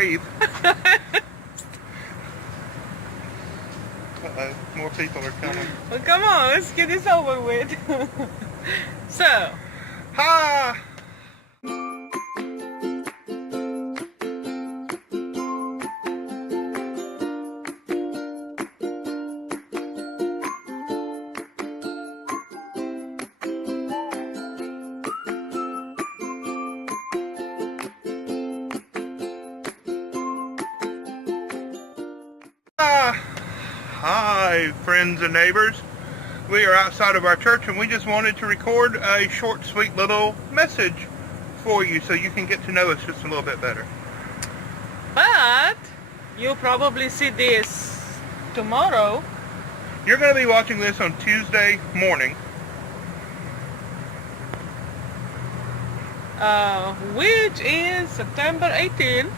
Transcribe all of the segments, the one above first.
breathe. Uh-oh, more people are coming. Well, come on, let's get this over with. So, Hi! Hi, friends and neighbors. We are outside of our church and we just wanted to record a short, sweet little message for you so you can get to know us just a little bit better. but you'll probably see this tomorrow. You're going to be watching this on Tuesday morning. Which is September 18th.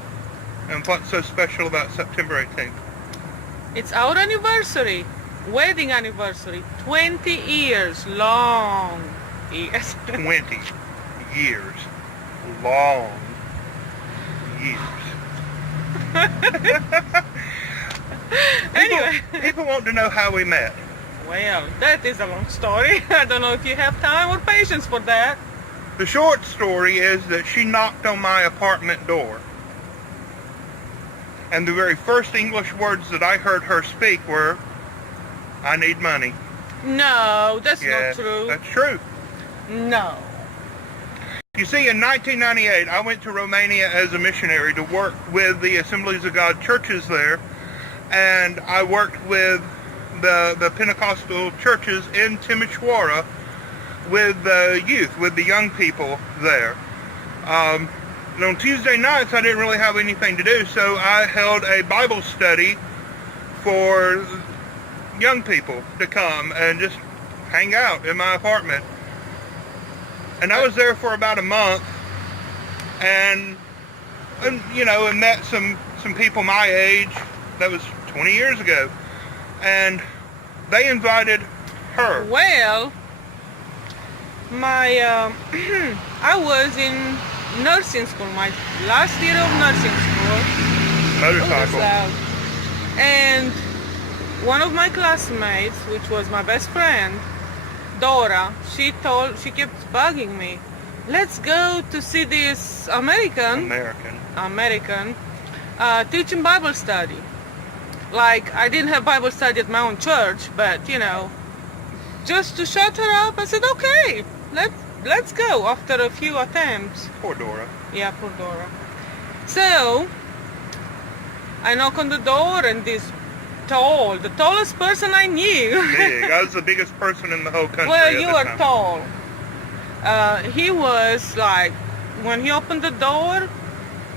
And what's so special about September 18th? It's our anniversary, wedding anniversary, 20 years, long years. 20 years. Long years. Anyway. People want to know how we met. Well, that is a long story. I don't know if you have time or patience for that. The short story is that she knocked on my apartment door. And the very first English words that I heard her speak were, "I need money." No, that's Yes, not true. that's true. No. You see, in 1998, I went to Romania as a missionary to work with the Assemblies of God churches there. And I worked with the Pentecostal churches in Timișoara with the youth, with the young people there. And on Tuesday nights, I didn't really have anything to do, so I held a Bible study for young people to come and just hang out in my apartment. And I was there for about a month, and you know, and met some people my age. That was 20 years ago, and they invited her. Well, I was in nursing school, my last year of nursing school. Motorcycle. And one of my classmates, which was my best friend, Dora, she kept bugging me, let's go to see this American teaching Bible study. Like, I didn't have Bible study at my own church, but you know, just to shut her up, I said, okay, let's go. After a few attempts. Poor Dora. Yeah, poor Dora. So I knock on the door, and the tallest person I knew. Big. I was the biggest person in the whole country. Well, at you the are time. tall. He was like, when he opened the door,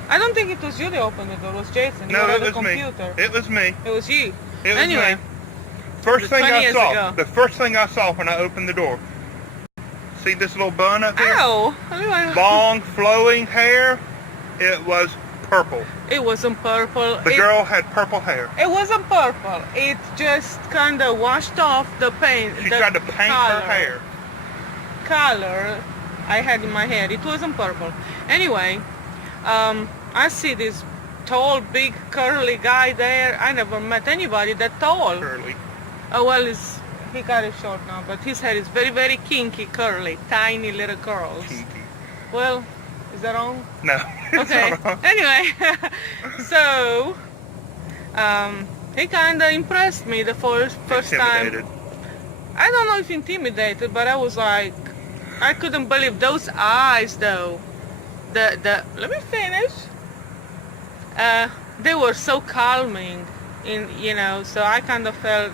I don't think it was you that opened the door, it was Jason. No, you were it at the was computer. me. It was me. It was you. It was Anyway, me. First thing 20 I years saw. ago. The first thing I saw when I opened the door. See this little bun up here? Ow! Long, flowing hair. It was purple. It wasn't purple. The girl had purple hair. It wasn't purple. It just kind of washed off the paint. She tried to paint her hair. Color I had in my hair. It wasn't purple. Anyway, I see this tall, big, curly guy there. I never met anybody that tall. Curly. Oh well, he got it short now, but his hair is very, very kinky, curly, tiny little curls. Kinky. Well, is that wrong? No. Okay. Anyway, so he kind of impressed me the first time. Intimidated. I don't know if intimidated, but I was like, I couldn't believe those eyes, though. Let me finish. They were so calming, so I kind of felt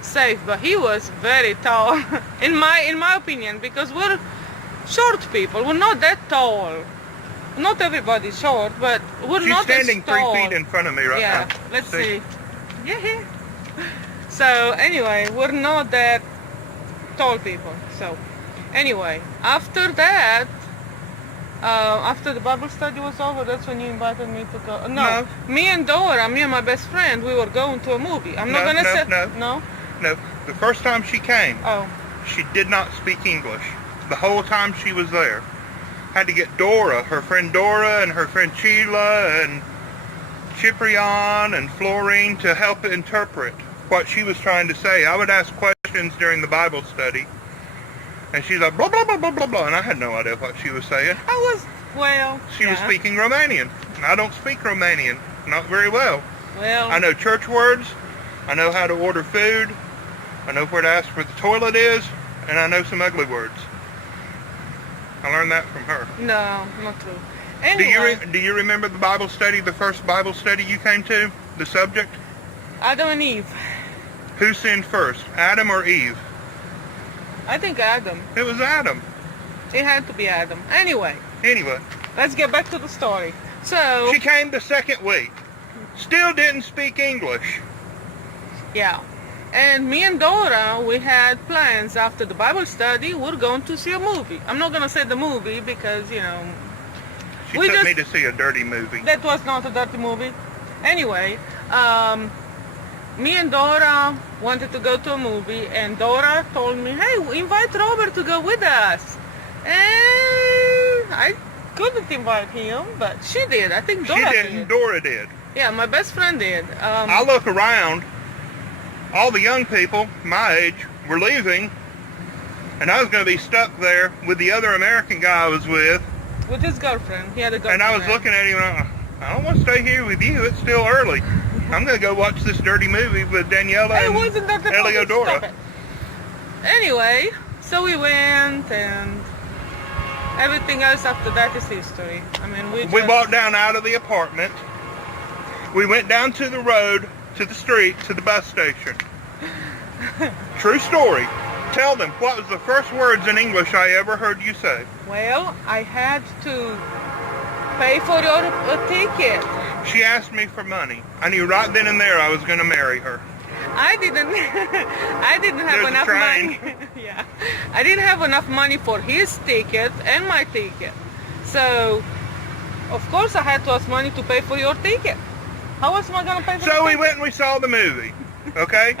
safe. But he was very tall, in my opinion, because we're short people. We're not that tall. Not everybody's short, but we're not that tall. She's standing 3 feet in front of me right now. Yeah, let's see. Yeah. So anyway, we're not that tall people. So anyway, after that, after the Bible study was over, that's when you invited me to go. No, me and Dora, me and my best friend, we were going to a movie. I'm not gonna say no. No, the first time she came, Oh. she did not speak English. The whole time she was there. Had to get Dora, her friend Dora and her friend Sheila and Cyprian and Florine to help interpret what she was trying to say. I would ask questions during the Bible study, and she's like, blah, blah, blah, blah, blah, blah, and I had no idea what she was saying. She was speaking Romanian. I don't speak Romanian, not very well. Well, I know church words, I know how to order food, I know where to ask where the toilet is, and I know some ugly words. I learned that from her. no, not true. Anyway, Do you remember the Bible study, the first Bible study you came to? The subject? Adam and Eve. Who sinned first, Adam or Eve? I think Adam. It was Adam. It had to be Adam. Anyway, let's get back to the story. So, She came the second week. Still didn't speak English. yeah. And me and Dora, we had plans after the Bible study. We're going to see a movie. I'm not going to say the movie because, She We took just- me to see a dirty movie. that was not a dirty movie. Anyway, me and Dora wanted to go to a movie, and Dora told me, hey, invite Robert to go with us. And I couldn't invite him, but she did. I think She Dora didn't, Dora did. Yeah, my best friend did. I look around, all the young people my age were leaving, and I was going to be stuck there with the other American guy I was with, his girlfriend. He had a girlfriend. and I was looking at him and I don't want to stay here with you. It's still early. I'm going to go watch this dirty movie with Daniela Hey, and wasn't that the movie? Stop Eleodora. it. Anyway, so we went, and everything else after that is history. I mean, We walked down out of the apartment. We went down to the road, to the street, to the bus station. True story. Tell them, what was the first words in English I ever heard you say? Well, I had to pay for your ticket. She asked me for money. I knew right then and there I was going to marry her. I didn't have There's a enough train. money. Yeah. I didn't have enough money for his ticket and my ticket. So, of course I had to ask money to pay for your ticket. How else am I going to pay for So the we ticket? went and we saw the movie, okay?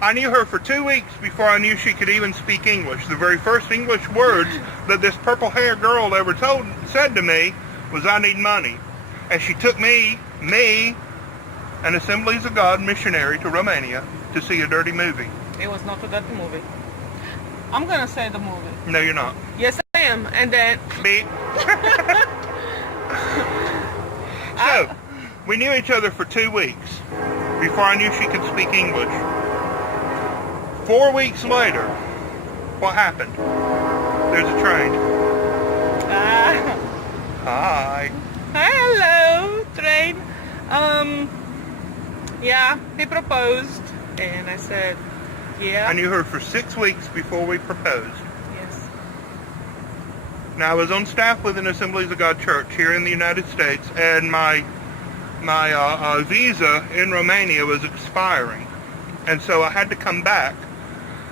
I knew her for 2 weeks before I knew she could even speak English. The very first English words that this purple-haired girl ever said to me was, I need money. And she took me, an Assemblies of God missionary, to Romania to see a dirty movie. It was not a dirty movie. I'm going to say the movie. No, you're not. Yes, I am. And then... Beep. So, we knew each other for 2 weeks before I knew she could speak English. 4 weeks later, what happened? There's a train. Hi. Hello, train. Yeah, he proposed, and I said, yeah. I knew her for 6 weeks before we proposed. Yes. Now, I was on staff with an Assemblies of God church here in the United States, and my visa in Romania was expiring. And so I had to come back.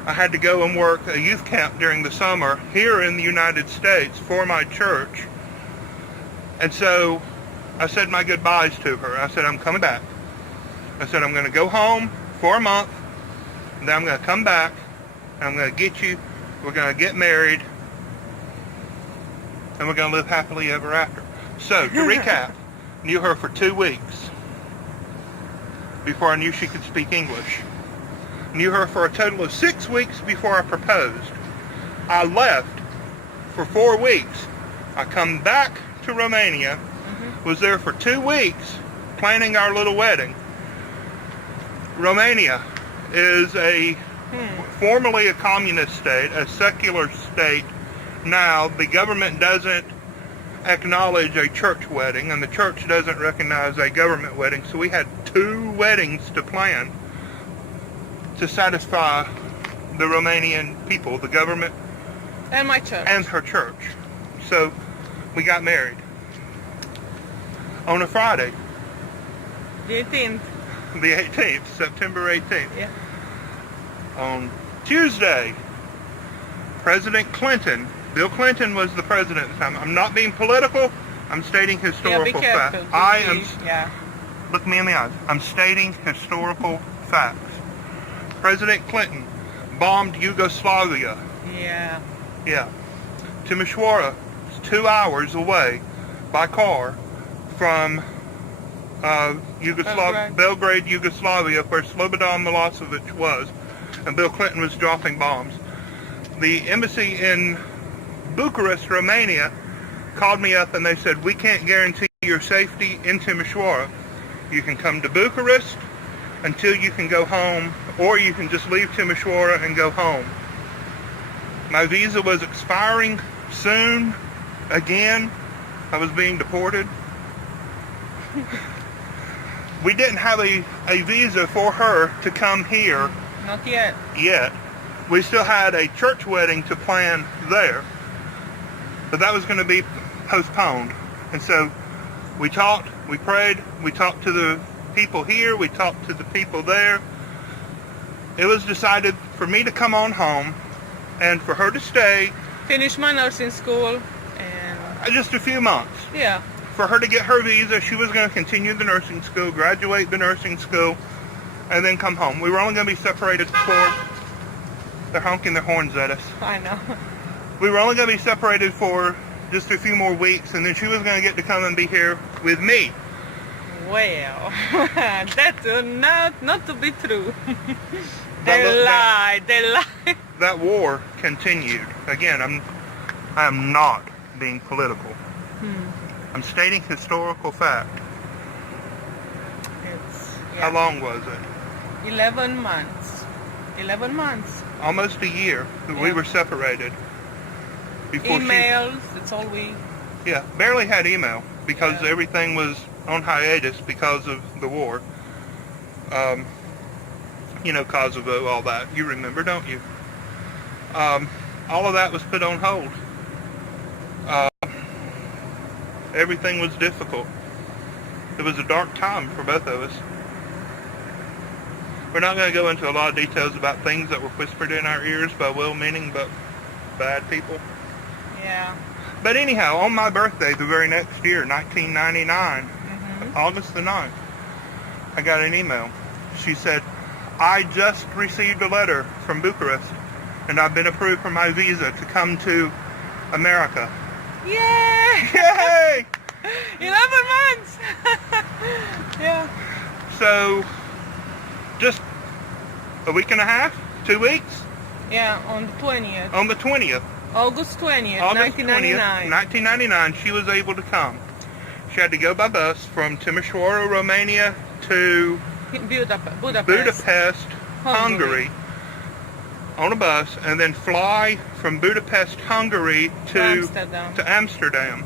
I had to go and work a youth camp during the summer here in the United States for my church. And so I said my goodbyes to her. I said, I'm coming back. I said, I'm going to go home for a month, and then I'm going to come back, and I'm going to get you. We're going to get married, and we're going to live happily ever after. So, to recap, knew her for 2 weeks before I knew she could speak English. Knew her for a total of 6 weeks before I proposed. I left for 4 weeks. I come back to Romania, was there for 2 weeks planning our little wedding. Romania is formerly a communist state, a secular state. Now, the government doesn't acknowledge a church wedding, and the church doesn't recognize a government wedding, so we had 2 weddings to plan to satisfy the Romanian people, the government, And my church. and her church. So we got married on a Friday, The 18th. the 18th, September 18th. Yeah. On Tuesday, President Clinton, Bill Clinton was the president at the time. I'm not being political. I'm stating Yeah, be historical careful. facts. Yeah. Look me in the eyes. I'm stating historical facts. President Clinton bombed Yugoslavia. Yeah. Yeah. Timisoara is 2 hours away by car from Belgrade, Yugoslavia, where Slobodan Milosevic was, and Bill Clinton was dropping bombs. The embassy in Bucharest, Romania, called me up and they said, we can't guarantee your safety in Timișoara. You can come to Bucharest until you can go home, or you can just leave Timișoara and go home. My visa was expiring soon. Again, I was being deported. We didn't have a visa for her to come here. Not yet. Yet. We still had a church wedding to plan there. But that was going to be postponed. And so we talked, we prayed, we talked to the people here, we talked to the people there. It was decided for me to come on home and for her to stay. Finish my nursing school and... Just a few months. Yeah. For her to get her visa, she was going to continue the nursing school, graduate the nursing school, and then come home. We were only going to be separated for... They're honking their horns at us. I know. We were only going to be separated for just a few more weeks, and then she was going to get to come and be here with me. Well, that's not to be true. They lied. That war continued. Again, I am not being political. I'm stating historical fact. How long was it? 11 months. 11 months. Almost a year that we were separated. Before emails, that's all we... Yeah, barely had email because everything was on hiatus because of the war. You know, Kosovo, all that. You remember, don't you? All of that was put on hold. Everything was difficult. It was a dark time for both of us. We're not going to go into a lot of details about things that were whispered in our ears by well-meaning but bad people. Yeah. But anyhow, on my birthday the very next year, 1999, August the 9th, I got an email. She said, I just received a letter from Bucharest and I've been approved for my visa to come to America. Yay! Yay! 11 months! Yeah. So, just a week and a half? 2 weeks? Yeah, on the 20th. On the 20th. August 20th, August 1999. 20th, 1999, she was able to come. She had to go by bus from Timișoara, Romania to Budapest, Hungary, on a bus, and then fly from Budapest, Hungary to Amsterdam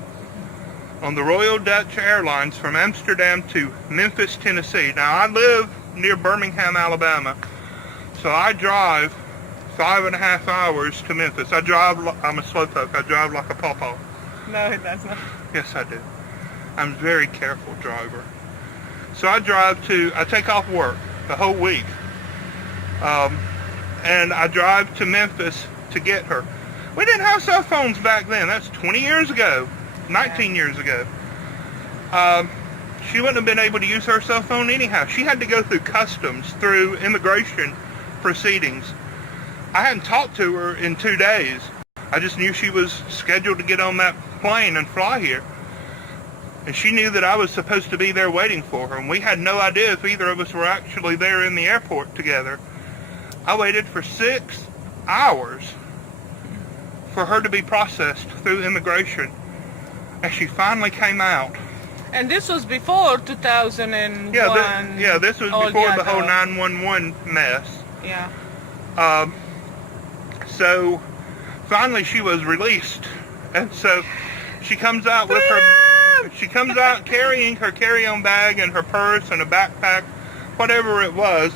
on the Royal Dutch Airlines from Amsterdam to Memphis, Tennessee. Now, I live near Birmingham, Alabama, so I drive 5.5 hours to Memphis. I'm a slowpoke. I drive like a pawpaw. No, that's not. Yes, I do. I'm a very careful driver. So I take off work the whole week. And I drive to Memphis to get her. We didn't have cell phones back then. That's 20 years ago, 19 years ago. She wouldn't have been able to use her cell phone anyhow. She had to go through customs, through immigration proceedings. I hadn't talked to her in 2 days. I just knew she was scheduled to get on that plane and fly here. And she knew that I was supposed to be there waiting for her. And we had no idea if either of us were actually there in the airport together. I waited for 6 hours for her to be processed through immigration. And she finally came out. And this was before 2001. Yeah, this was before the whole 911 mess. Yeah. So finally she was released, and so she comes out with she comes out carrying her carry-on bag and her purse and a backpack, whatever it was.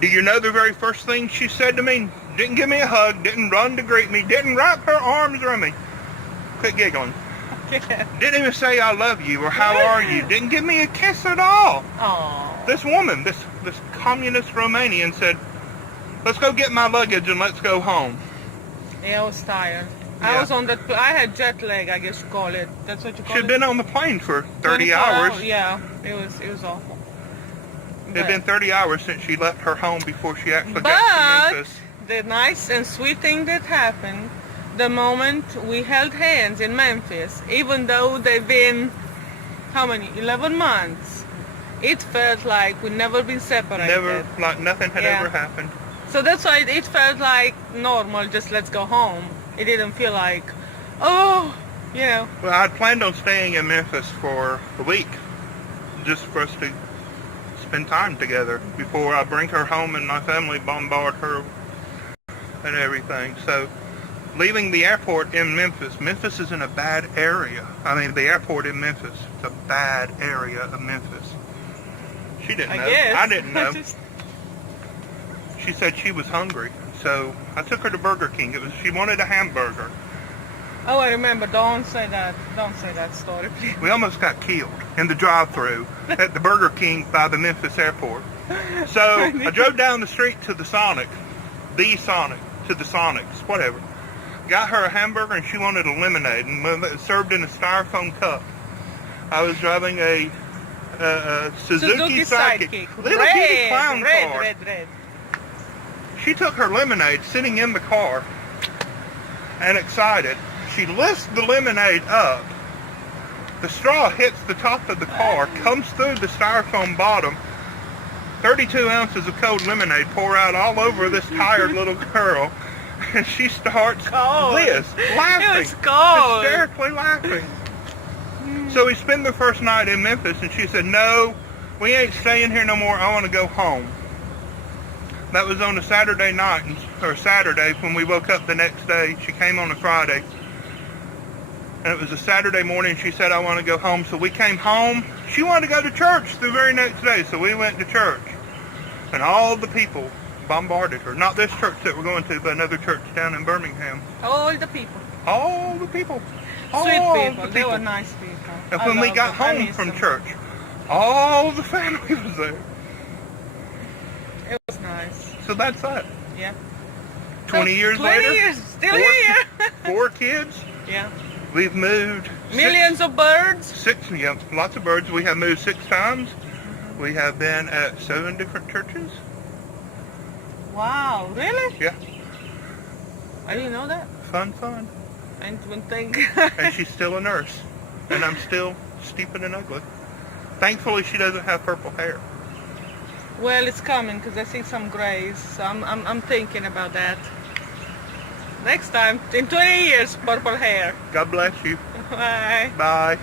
Do you know the very first thing she said to me? Didn't give me a hug, didn't run to greet me, didn't wrap her arms around me. Quit giggling. Didn't even say I love you or how are you. Didn't give me a kiss at all. Aww. This woman, this communist Romanian said, let's go get my luggage and let's go home. Yeah, I was tired. Yeah. I had jet lag, I guess you call it. That's what you call it? She'd been on the plane for 30 hours. Yeah, it was awful. It had been 30 hours since she left her home before she actually got to Memphis. The nice and sweet thing that happened, the moment we held hands in Memphis, even though they've been, how many, 11 months, it felt like we'd never been separated. Never, like nothing had Yeah. ever happened. So that's why it felt like normal, just let's go home. It didn't feel like, oh, you know. Well, I'd planned on staying in Memphis for a week, just for us to spend time together before I bring her home and my family bombard her and everything. So leaving the airport in Memphis, Memphis is in a bad area. I mean, the airport in Memphis, it's a bad area of Memphis. She didn't know. I guess. I didn't know. She said she was hungry, so I took her to Burger King. She wanted a hamburger. Oh, I remember. Don't say that. Don't say that story, please. We almost got killed in the drive-thru at the Burger King by the Memphis airport. So I drove down the street to the Sonics, whatever. Got her a hamburger and she wanted a lemonade, and it was served in a styrofoam cup. I was driving a Suzuki Sidekick, little bitty clown car. Red. She took her lemonade sitting in the car and excited. She lifts the lemonade up. The straw hits the top of the car, comes through the styrofoam bottom. 32 ounces of cold lemonade pour out all over this tired little girl. And she starts laughing. It was cold. Hysterically laughing. So we spend the first night in Memphis, and she said, no, we ain't staying here no more. I want to go home. That was on a Saturday night, or Saturday, when we woke up the next day. She came on a Friday. And it was a Saturday morning. She said, I want to go home. So we came home. She wanted to go to church the very next day. So we went to church. And all the people bombarded her. Not this church that we're going to, but another church down in Birmingham. All the people. All the people. Sweet All people. the They were nice people. And I when we love got them. I home miss from them. church, all the family was there. It was nice. So that's that. Yeah. 20 years 20 later. years. Still four, here. 4 kids. Yeah. We've moved. Millions of birds. 6, yeah, lots of birds. We have moved 6 times. We have been at 7 different churches. Wow. Really? Yeah. I didn't know that. Fun. I didn't even think. And she's still a nurse. And I'm still stupid and ugly. Thankfully, she doesn't have purple hair. Well, it's coming because I see some grays. So I'm thinking about that. Next time, in 20 years, purple hair. God bless you. Bye. Bye.